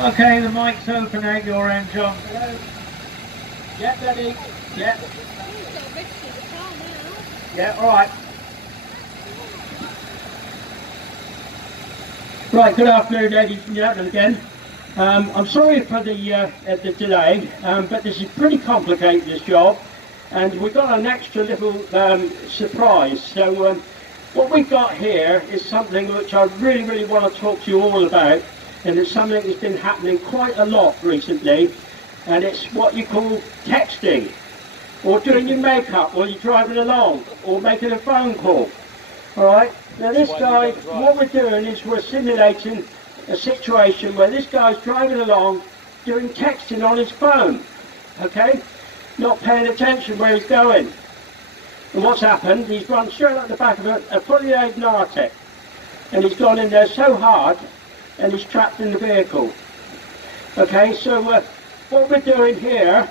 Okay, the mic's open at your end, John. Hello. Yeah, ready. Yeah. Yeah, all right. Right, good afternoon, ladies and gentlemen again. I'm sorry for the delay, but this is pretty complicated, this job, and we've got an extra little surprise. So what we've got here is something which I really want to talk to you all about, and it's something that's been happening quite a lot recently, and it's what you call texting, or doing your makeup while you're driving along, or making a phone call. Alright, now this guy, what we're doing is we're simulating a situation where this guy's driving along doing texting on his phone, okay, not paying attention where he's going. And what's happened, he's run straight at the back of a fully laden Arctic, and he's gone in there so hard and he's trapped in the vehicle. Okay, so what we're doing here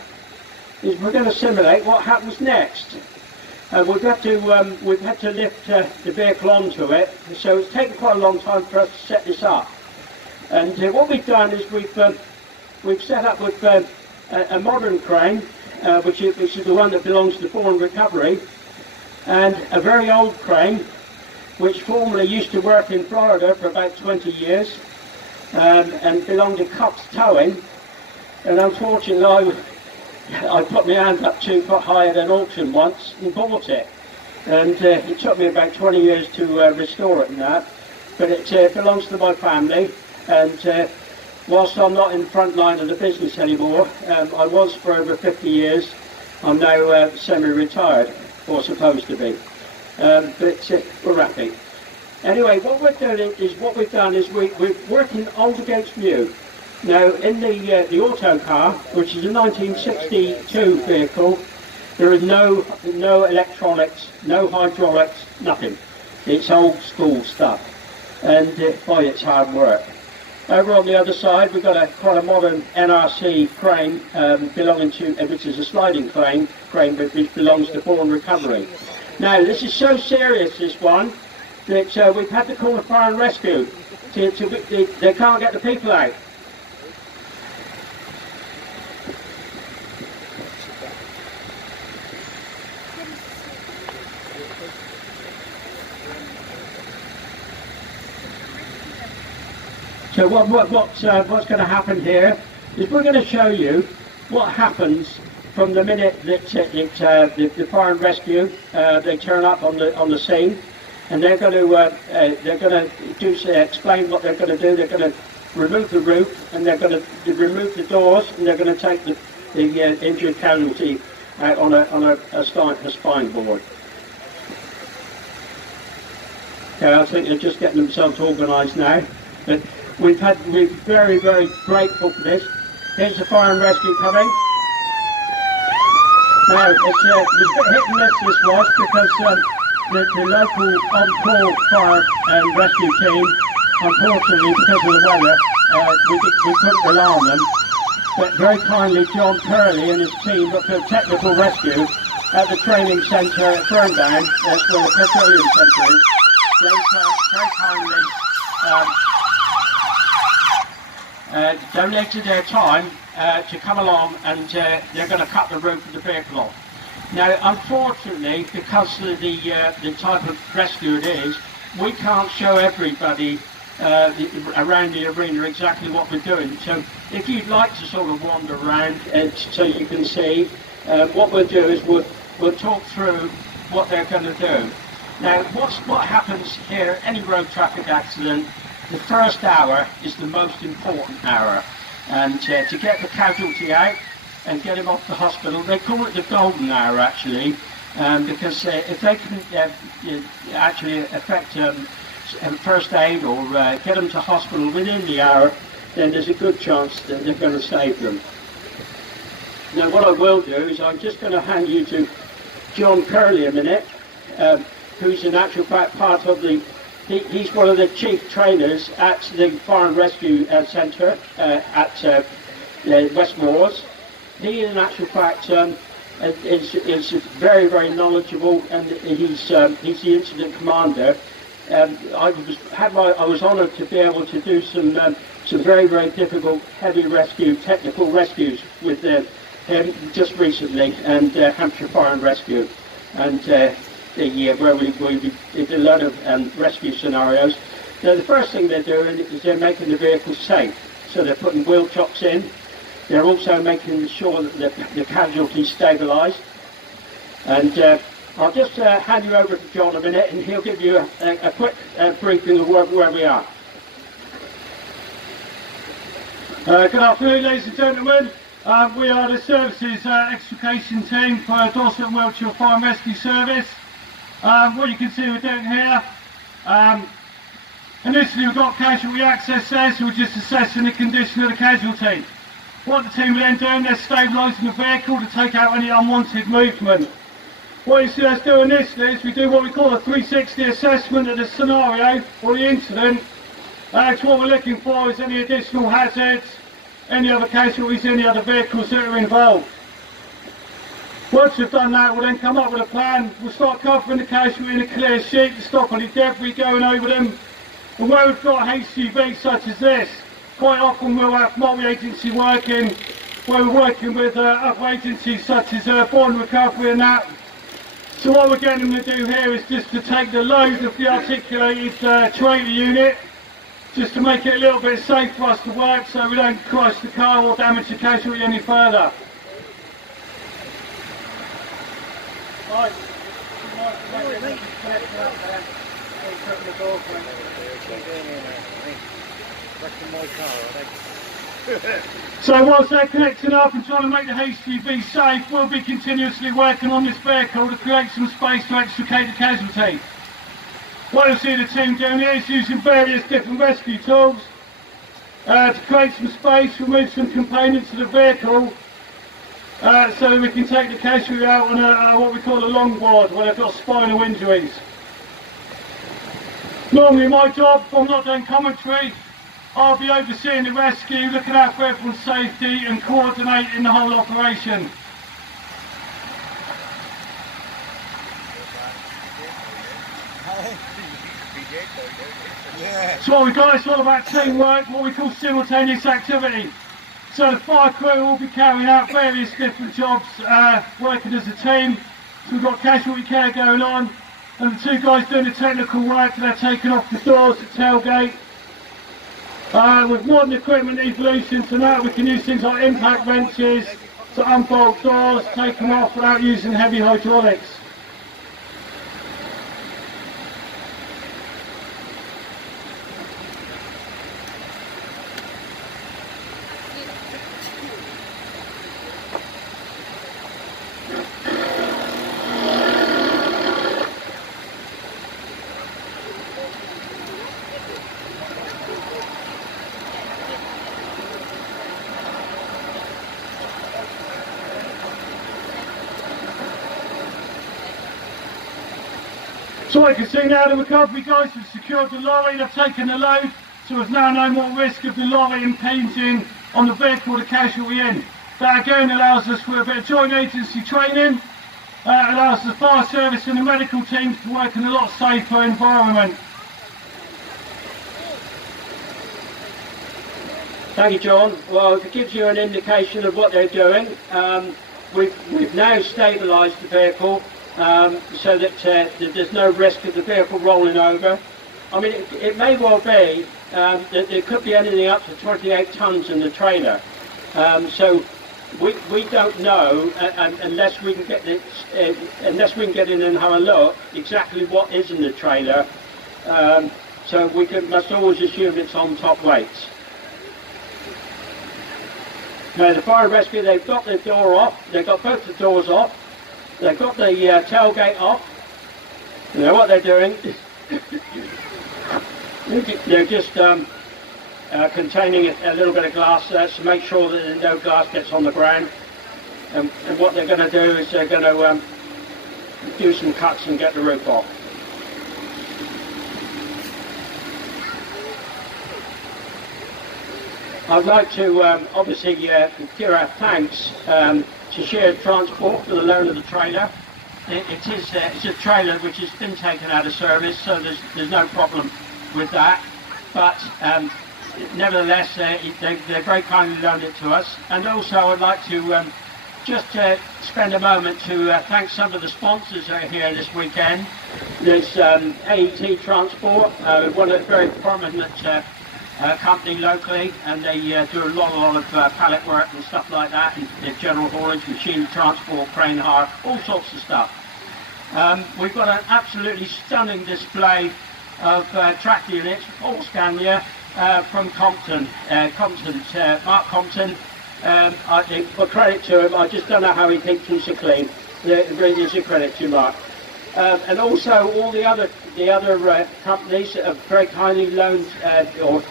is we're going to simulate what happens next. We've had to lift the vehicle onto it, so it's taken quite a long time for us to set this up. And what we've done is we've set up with a modern crane, which is the one that belongs to Foreign Recovery, and a very old crane, which formerly used to work in Florida for about 20 years, and belonged to Cox Towing. And unfortunately, I put my hand up 2 foot high at an auction once and bought it, and it took me about 20 years to restore it and that, but it belongs to my family, and whilst I'm not in the front line of the business anymore, I was for over 50 years. I'm now semi-retired, or supposed to be, but we're happy. Anyway, what we've done is we're working old against new. Now, in the auto car, which is a 1962 vehicle, there is no electronics, no hydraulics, nothing. It's old school stuff, and boy, it's hard work. Over on the other side, we've got quite a modern NRC crane belonging to, which is a sliding crane which belongs to Foreign Recovery. Now, this is so serious, this one, that we've had to call the fire and rescue. They can't get the people out. So what's going to happen here is we're going to show you what happens from the minute that the fire and rescue they turn up on the scene, and they're going to explain what they're going to do. They're going to remove the roof, and they're going to remove the doors, and they're going to take the injured casualty out on a spine board. Okay, I think they're just getting themselves organised now. But we're very grateful for this. Here's the fire and rescue coming. Now, it's a bit hit and miss this was, because the local on-call fire and rescue team, unfortunately because of the weather, we couldn't rely on them. But very kindly, John Curley and his team looked at technical rescue at the training centre at Ferndown. That's where the petroleum centre is. Very kindly donated their time to come along, and they're going to cut the roof of the vehicle off. Now, unfortunately, because of the type of rescue it is, we can't show everybody around the arena exactly what we're doing. So if you'd like to sort of wander around so you can see, what we'll do is we'll talk through what they're going to do. Now, what happens here, any road traffic accident, the first hour is the most important hour, and to get the casualty out and get him off the hospital, they call it the golden hour actually, because if they can actually affect first aid or get them to hospital within the hour, then there's a good chance that they're going to save them. Now, what I will do is I'm just going to hand you to John Curley a minute, who's in actual fact part of he's one of the chief trainers at the Fire and Rescue Centre at West Moors. He, in actual fact, is very knowledgeable, and he's the incident commander I was honoured to be able to do some very, very difficult heavy rescue, technical rescues with him just recently, and Hampshire Fire and Rescue, and where we did a lot of rescue scenarios. Now, the first thing they're doing is they're making the vehicle safe, so they're putting wheel chocks in. They're also making sure that the casualty's stabilised. And I'll just hand you over to John a minute, and he'll give you a quick briefing of where we are. Good afternoon, ladies and gentlemen. We are the services extrication team for Dorset and Wiltshire Fire and Rescue Service. What you can see we're doing here, initially we've got casualty access there, so we're just assessing the condition of the casualty. What the team are then doing, they're stabilising the vehicle to take out any unwanted movement. What you see us do initially is we do what we call a 360 assessment of the scenario or the incident. So what we're looking for is any additional hazards, any other casualties, any other vehicles that are involved. Once we've done that, we'll then come up with a plan. We'll start covering the casualty in a clear sheet to stop any debris going over them. And where we've got HGV such as this, quite often we'll have multi-agency working, where we're working with other agencies such as Bond Recovery and that. So what we're getting them to do here is just to take the load of the articulated trailer unit, just to make it a little bit safe for us to work so we don't crush the car or damage the casualty any further. Right. So whilst they're connecting up and trying to make the HGV safe, we'll be continuously working on this vehicle to create some space to extricate the casualty. What you'll see the team doing here is using various different rescue tools to create some space, remove some components of the vehicle so that we can take the casualty out on what we call a longboard where they've got spinal injuries. Normally my job, if I'm not doing commentary, I'll be overseeing the rescue, looking out for everyone's safety and coordinating the whole operation. So what we've got is all about teamwork, what we call simultaneous activity. So the fire crew will be carrying out various different jobs, working as a team. So we've got casualty care going on, and the two guys doing the technical work, they're taking off the doors, the tailgate. With modern equipment evolution, so now we can use things like impact wrenches to unbolt doors, take them off without using heavy hydraulics. So I can see now the recovery guys have secured the lorry, they've taken the load, so there's now no more risk of the lorry impinging on the vehicle the casualty in. That again allows us for a bit of joint agency training, allows the fire service and the medical teams to work in a lot safer environment. Thank you, John. Well, if it gives you an indication of what they're doing, we've now stabilised the vehicle so that there's no risk of the vehicle rolling over. I mean, it may well be that there could be anything up to 28 tonnes in the trailer. So we don't know unless we can get in and have a look exactly what is in the trailer. So we must always assume it's on top weights. Now the fire and rescue, they've got the door off, they've got both the doors off, they've got the tailgate off. Now what they're doing is they're just containing a little bit of glass there to make sure that no glass gets on the ground. And what they're going to do is they're going to do some cuts and get the roof off. I'd like to obviously give our thanks to Shared Transport for the loan of the trailer. it's a trailer which has been taken out of service, so there's no problem with that. But nevertheless, they very kindly loaned it to us. And also I'd like to just spend a moment to thank some of the sponsors that are here this weekend. There's AET Transport, one of the very prominent company locally, and they do a lot of pallet work and stuff like that, and general haulage, machine transport, crane hire, all sorts of stuff. We've got an absolutely stunning display of tractor units, all Scania, from Compton. Mark Compton, I think, for credit to him, I just don't know how he keeps them so clean. It really is a credit to Mark. And also all the other companies that have very kindly loaned or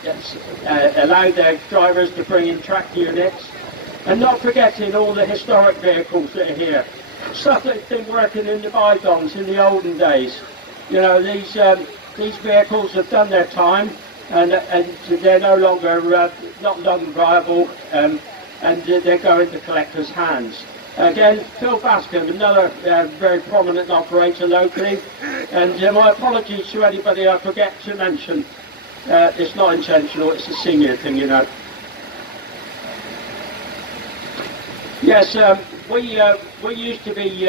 allowed their drivers to bring in tractor units. And not forgetting all the historic vehicles that are here. Stuff that's been working in the bygones, in the olden days. You know, these vehicles have done their time, and they're no longer not long viable, and they're going to collectors' hands. Again, Phil Bascombe, another very prominent operator locally, and my apologies to anybody I forget to mention. It's not intentional, it's a senior thing, you know. Yes, we used to be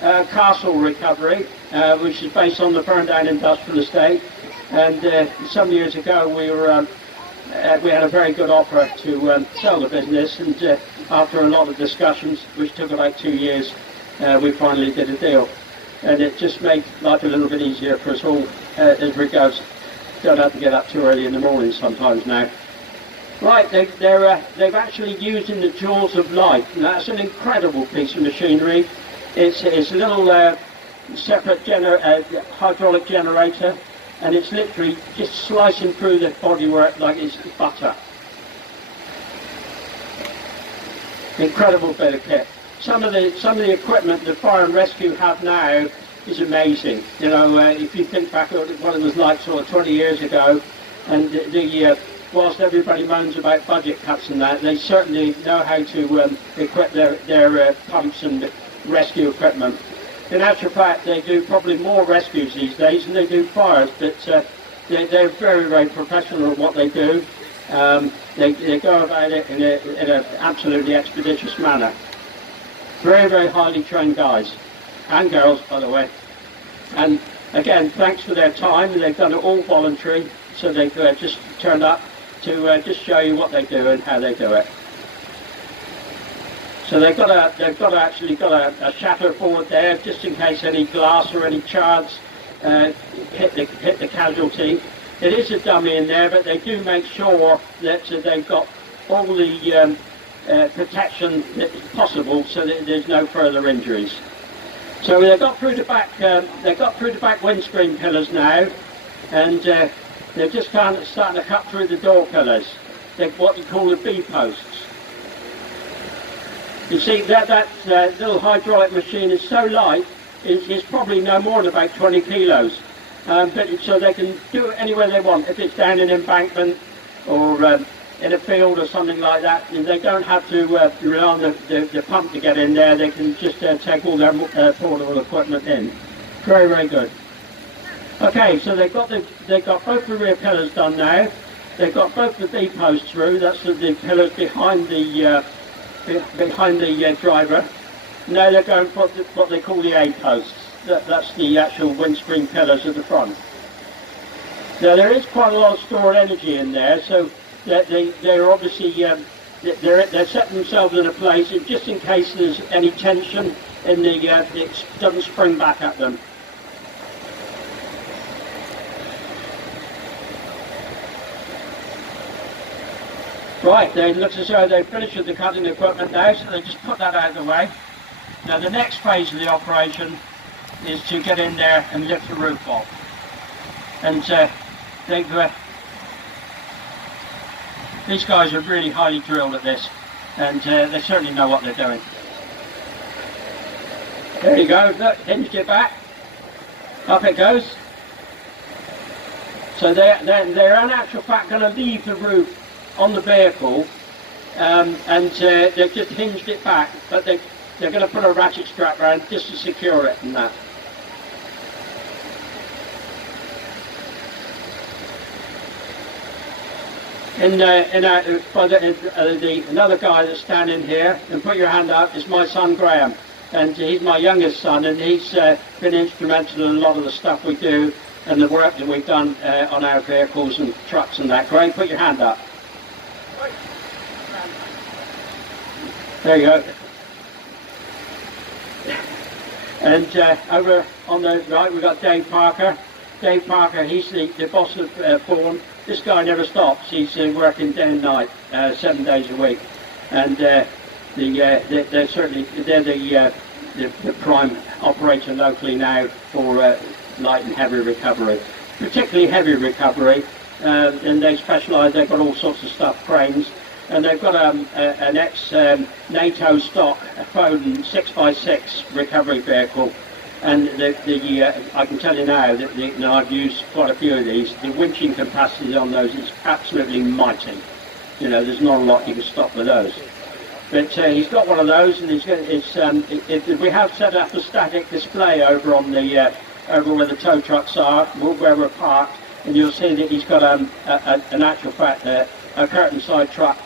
Castle Recovery, which is based on the burned down industrial estate, and some years ago we had a very good offer to sell the business, and after a lot of discussions, which took about 2 years, we finally did a deal, and it just made life a little bit easier for us all as regards don't have to get up too early in the morning sometimes now. Right, they've actually used in the jaws of life, and that's an incredible piece of machinery. It's a little separate hydraulic generator, and it's literally just slicing through the bodywork like it's butter. Incredible bit of kit. Some of the equipment the fire and rescue have now is amazing. You know, if you think back at what it was like sort of 20 years ago, and whilst everybody moans about budget cuts and that, they certainly know how to equip their pumps and rescue equipment. In actual fact, they do probably more rescues these days than they do fires, but they're very, very professional at what they do. They go about it in an absolutely expeditious manner. Very, very highly trained guys, and girls, by the way. And again, thanks for their time. They've done it all voluntary, so they've just turned up to just show you what they do and how they do it. So they've actually got a shatter forward there, just in case any glass or any shards hit the casualty. It is a dummy in there, but they do make sure that they've got all the protection possible, so that there's no further injuries. So they've got through the back windscreen pillars now, and they're just kind of starting to cut through the door pillars. They're what you call the B posts. You see that little hydraulic machine is so light, it's probably no more than about 20 kilos. So they can do it anywhere they want. If it's down an embankment or in a field or something like that, and they don't have to rely on the pump to get in there. They can just take all their portable equipment in. Very, very good. Okay, so they've got both the rear pillars done now. They've got both the B posts through. That's the pillars behind the driver. Now they're going for what they call the A posts. That's the actual windscreen pillars at the front. Now there is quite a lot of stored energy in there, so they're obviously they're setting themselves in a place just in case there's any tension in it doesn't spring back at them. Right, it looks as though they've finished with the cutting equipment now, so they just put that out of the way. Now the next phase of the operation is to get in there and lift the roof off. And these guys are really highly drilled at this, and they certainly know what they're doing. There you go, look, hinged it back, up it goes. So they're in actual fact going to leave the roof on the vehicle, and they've just hinged it back, but they're going to put a ratchet strap around just to secure it and that. Another guy that's standing here, and put your hand up, is my son Graham, and he's my youngest son, and he's been instrumental in a lot of the stuff we do and the work that we've done on our vehicles and trucks and that. Graham, put your hand up. There you go. And over on the right we've got Dave Parker. Dave Parker, he's the boss of Bourne. This guy never stops. He's working day and night, 7 days a week, and they're the prime operator locally now for light and heavy recovery, particularly heavy recovery. And they specialise. They've got all sorts of stuff, cranes, and they've got an ex-NATO stock Foden 6x6 recovery vehicle. And I can tell you now that I've used quite a few of these. The winching capacity on those is absolutely mighty. You know, there's not a lot you can stop with those. But he's got one of those, and we have set up a static display over on the over where the tow trucks are, where we're parked, and you'll see that he's got an actual fact a curtain side truck,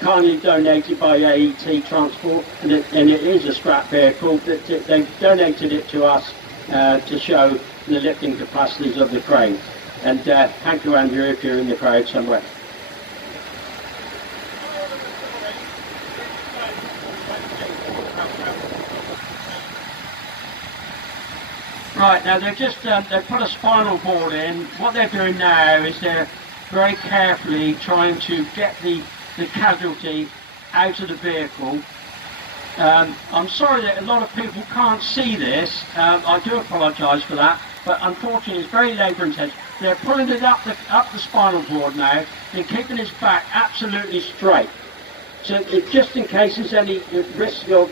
kindly donated by AET Transport, and it is a scrap vehicle. That they've donated it to us to show the lifting capacities of the crane. And thank you, Andrew, if you're in the crowd somewhere. Right, now they've put a spinal board in. What they're doing now is they're very carefully trying to get the casualty out of the vehicle. I'm sorry that a lot of people can't see this. I do apologise for that, but unfortunately it's very labour intensive. They're pulling it up the spinal board now and keeping his back absolutely straight. So just in case there's any risk of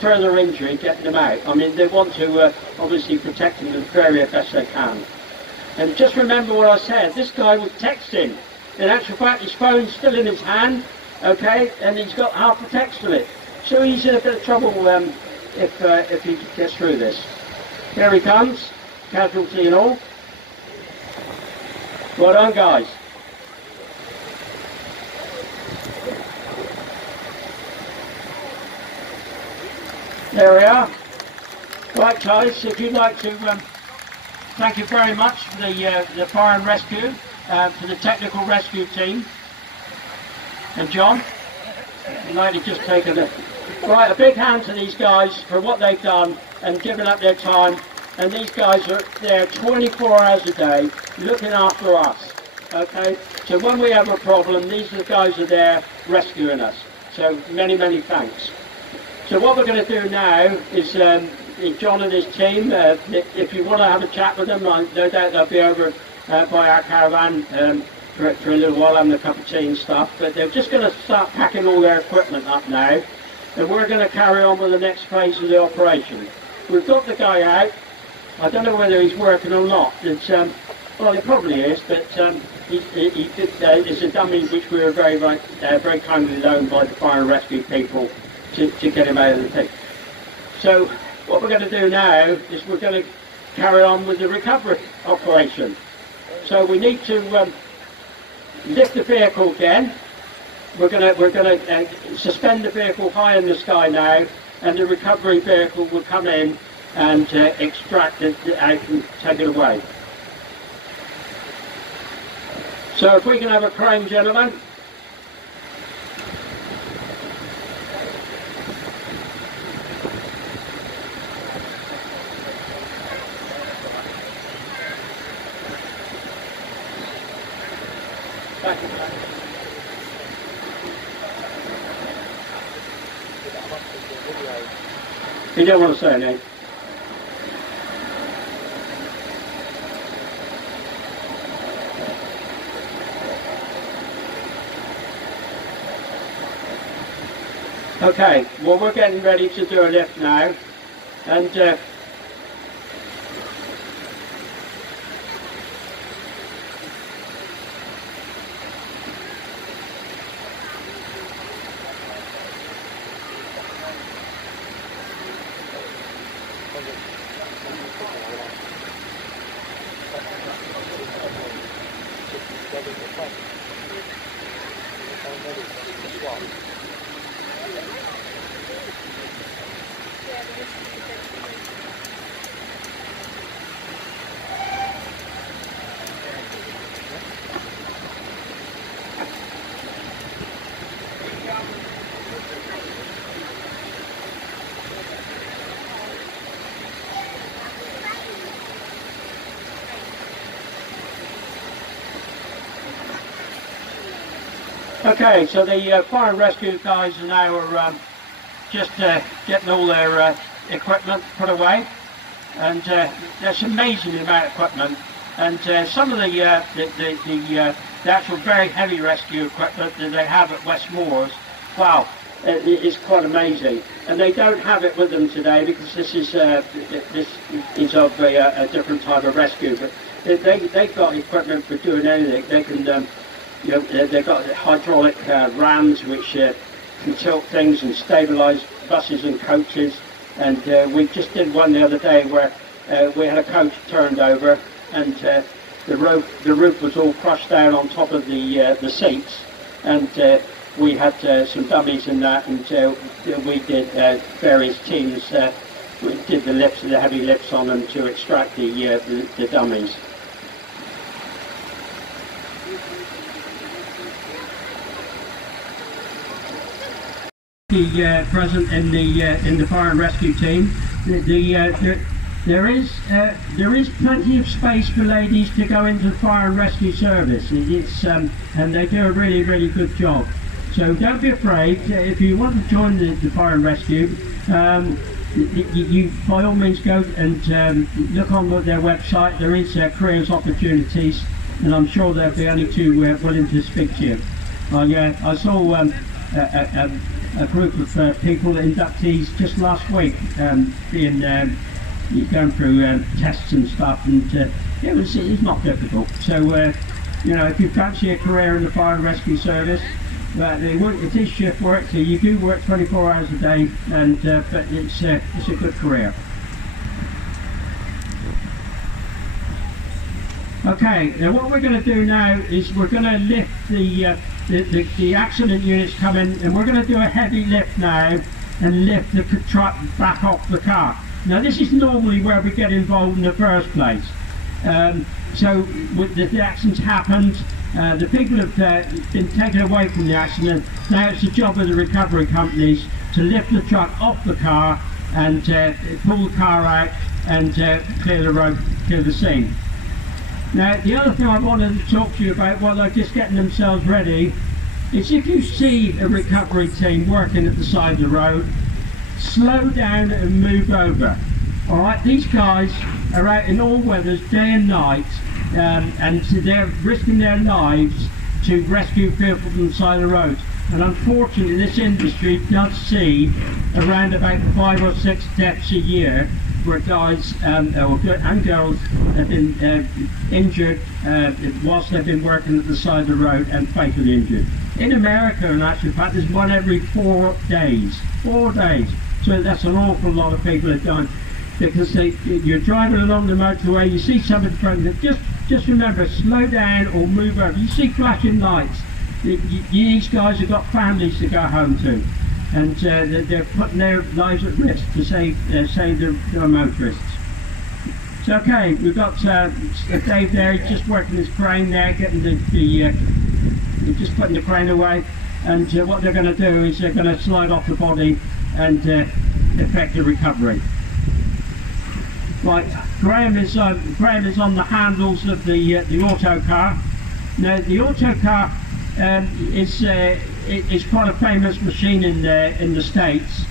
further injury, getting them out. I mean, they want to obviously protect them as very best they can. And just remember what I said, this guy was texting. In actual fact, his phone's still in his hand, okay, and he's got half the text of it. So he's in a bit of trouble if he gets through this. Here he comes, casualty and all. Well done, guys. There we are. Right, guys, if you'd like to thank you very much for the fire and rescue, for the technical rescue team. And John, you'd like to just take a big hand to these guys for what they've done and giving up their time. And these guys are there 24 hours a day looking after us. Okay, so when we have a problem, these are the guys are there rescuing us. So many, many thanks. So what we're going to do now is John and his team, if you want to have a chat with them, no doubt they'll be over by our caravan for a little while having a cup of tea and stuff. But they're just going to start packing all their equipment up now, and we're going to carry on with the next phase of the operation. We've got the guy out. I don't know whether he's working or not. It's, well, he probably is, but it's a dummy which we were very kindly loaned by the fire and rescue people to get him out of the thing. So what we're going to do now is we're going to carry on with the recovery operation. So we need to lift the vehicle again. We're going to suspend the vehicle high in the sky now, and the recovery vehicle will come in and extract it out and take it away. So if we can have a crane, gentlemen. You don't want to say anything. Okay, well we're getting ready to do a lift now, and Okay, so the fire and rescue guys are now just getting all their equipment put away, and there's amazing amount of equipment, and some of the actual very heavy rescue equipment that they have at West Moors, wow, it's quite amazing. And they don't have it with them today because this is of a different type of rescue, but they've got equipment for doing anything. They can you know, they've got hydraulic rams which can tilt things and stabilise buses and coaches. And we just did one the other day where we had a coach turned over, and the roof was all crushed down on top of the seats, and we had some dummies in that, and we did various teams. We did the heavy lifts on them to extract the dummies. Present in the fire and rescue team. There is plenty of space for ladies to go into the fire and rescue service. And they do a really good job. So don't be afraid. If you want to join the fire and rescue, you by all means go and look on their website. There is careers opportunities, and I'm sure they'll be only too willing to speak to you. I saw a group of people, inductees, just last week, being going through tests and stuff, and it's not difficult. So you know, if you fancy a career in the fire and rescue service, it is shift work, so you do work 24 hours a day, and but it's a good career. Okay, now what we're going to do now is we're going to lift the accident units come in, and we're going to do a heavy lift now and lift the truck back off the car. Now this is normally where we get involved in the first place. So with the accident's happened, the people have been taken away from the accident. Now it's the job of the recovery companies to lift the truck off the car and pull the car out and clear the road, clear the scene. Now the other thing I wanted to talk to you about while they're just getting themselves ready is, if you see a recovery team working at the side of the road, slow down and move over. Alright, these guys are out in all weathers, day and night, and they're risking their lives to rescue people from the side of the road. And unfortunately this industry does see around about 5 or 6 deaths a year where guys and girls have been injured whilst they've been working at the side of the road and fatally injured. In America, in actual fact, there's one every 4 days. 4 days. So that's an awful lot of people have done, because you're driving along the motorway, you see somebody front of you, just remember, slow down or move over. You see flashing lights. These guys have got families to go home to, and they're putting their lives at risk to save their motorists. So okay, we've got Dave there. He's just working his crane there, getting just putting the crane away. And what they're going to do is they're going to slide off the body and effect the recovery. Right, Graham is on the handles of the auto car. Now the auto car is quite a famous machine in the States.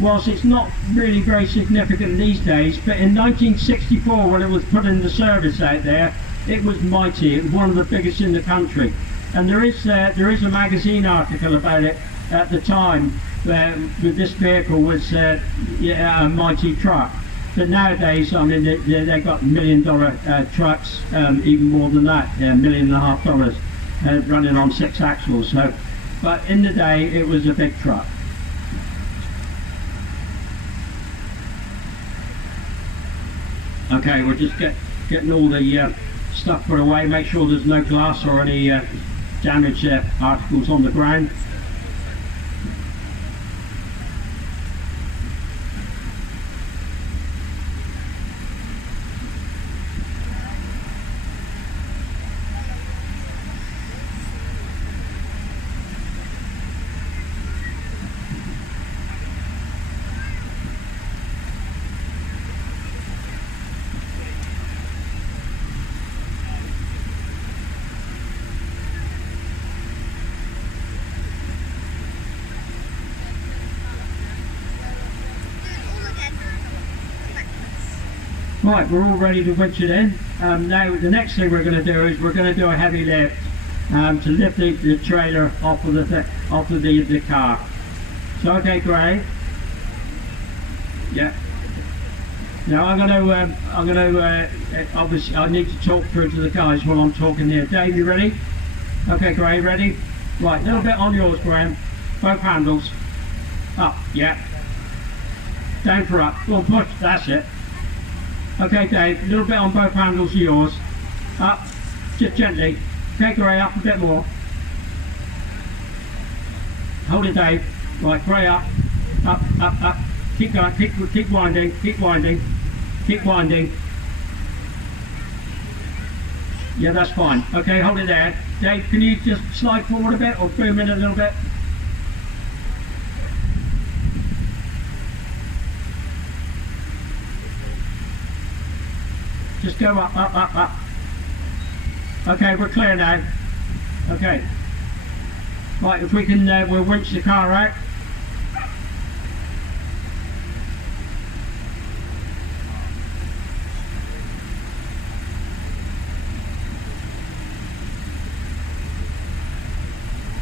Whilst it's not really very significant these days, but in 1964, when it was put into service out there, it was mighty. It was one of the biggest in the country. And there is a magazine article about it at the time, where this vehicle was a mighty truck. But nowadays, I mean, they've got $1 million trucks, even more than that, $1.5 million, running on 6 axles. So, but in the day, it was a big truck. Okay, we're just getting all the stuff put away, make sure there's no glass or any damaged articles on the ground. Right, we're all ready to winch it in. Now the next thing we're going to do is we're going to do a heavy lift to lift the trailer off of the car. So okay, Gray. Yeah. Now I'm going to obviously I need to talk through to the guys while I'm talking here. Dave, you ready? Okay, Gray, ready? Right, a little bit on yours, Graham. Both handles. Up, yeah. Down for up. Go on, push. That's it. Okay, Dave, a little bit on both handles of yours. Up, just gently. Okay, Gray, up a bit more. Hold it, Dave. Right, Gray up. Up, up, up. Keep going, keep winding, keep winding, keep winding. Yeah, that's fine. Okay, hold it there. Dave, can you just slide forward a bit or boom in a little bit? Just go up, up, up, up. Okay, we're clear now. Okay. Right, if we can, we'll winch the car out.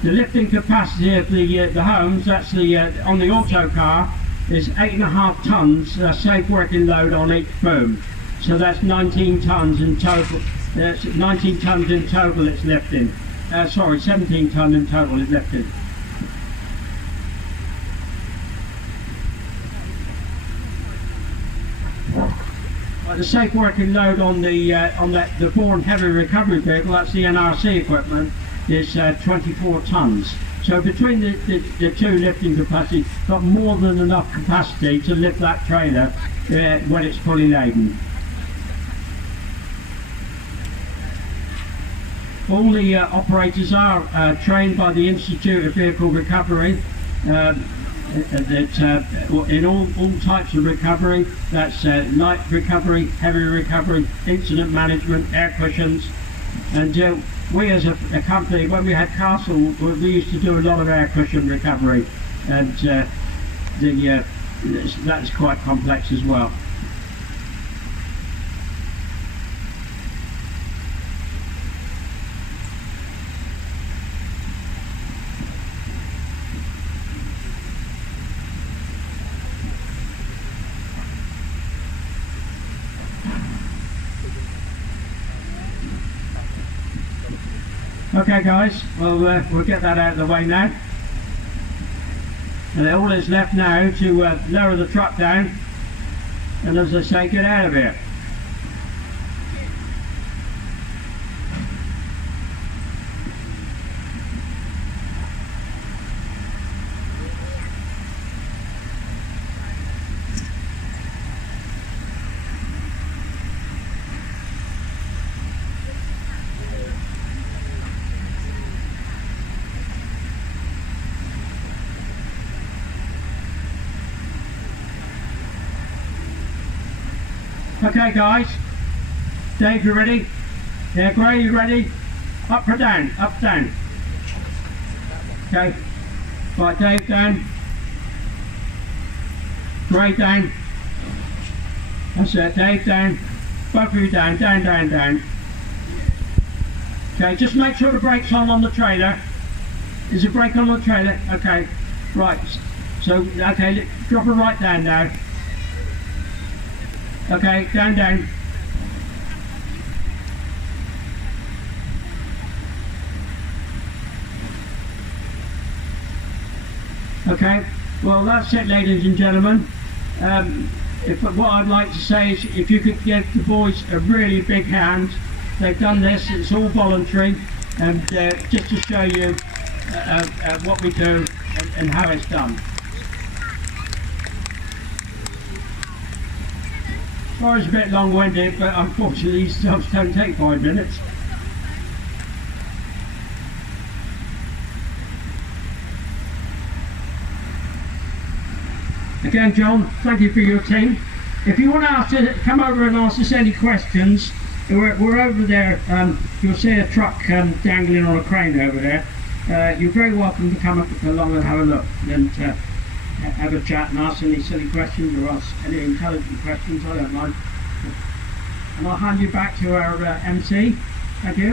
The lifting capacity of the homes, that's the on the auto car, is 8.5 tons safe working load on each boom. So that's 19 tons in total. 19 tons in total it's lifting. Sorry, 17 tons in total it's lifting. The safe working load on the Bourne heavy recovery vehicle, that's the NRC equipment, is 24 tons. So between the two lifting capacities, got more than enough capacity to lift that trailer when it's fully laden. All the operators are trained by the Institute of Vehicle Recovery in all types of recovery. That's light recovery, heavy recovery, incident management, air cushions. And we as a company, when we had Castle, we used to do a lot of air cushion recovery, and that's quite complex as well. Okay guys, well we'll get that out of the way now. And all that's left now to lower the truck down and, as I say, get out of here. Okay guys, Dave, you ready? Yeah, Gray, you ready? Up or down? Up, down. Okay. Right, Dave, down. Gray, down. That's it, Dave, down. Both of you down, down, down, down. Okay, just make sure the brake's on the trailer. Is the brake on the trailer? Okay. Right. So, okay, drop it right down now. Okay, down, down. Okay, well that's it, ladies and gentlemen. What I'd like to say is if you could give the boys a really big hand they've done this. It's all voluntary, and just to show you what we do and how it's done. Sorry it's a bit long-winded, but unfortunately these jobs don't take 5 minutes. Again, John, thank you for your team. If you want to come over and ask us any questions, we're over there. You'll see a truck dangling on a crane over there. You're very welcome to come up along and have a look and have a chat and ask any silly questions or ask any intelligent questions. I don't mind. And I'll hand you back to our MC. Thank you.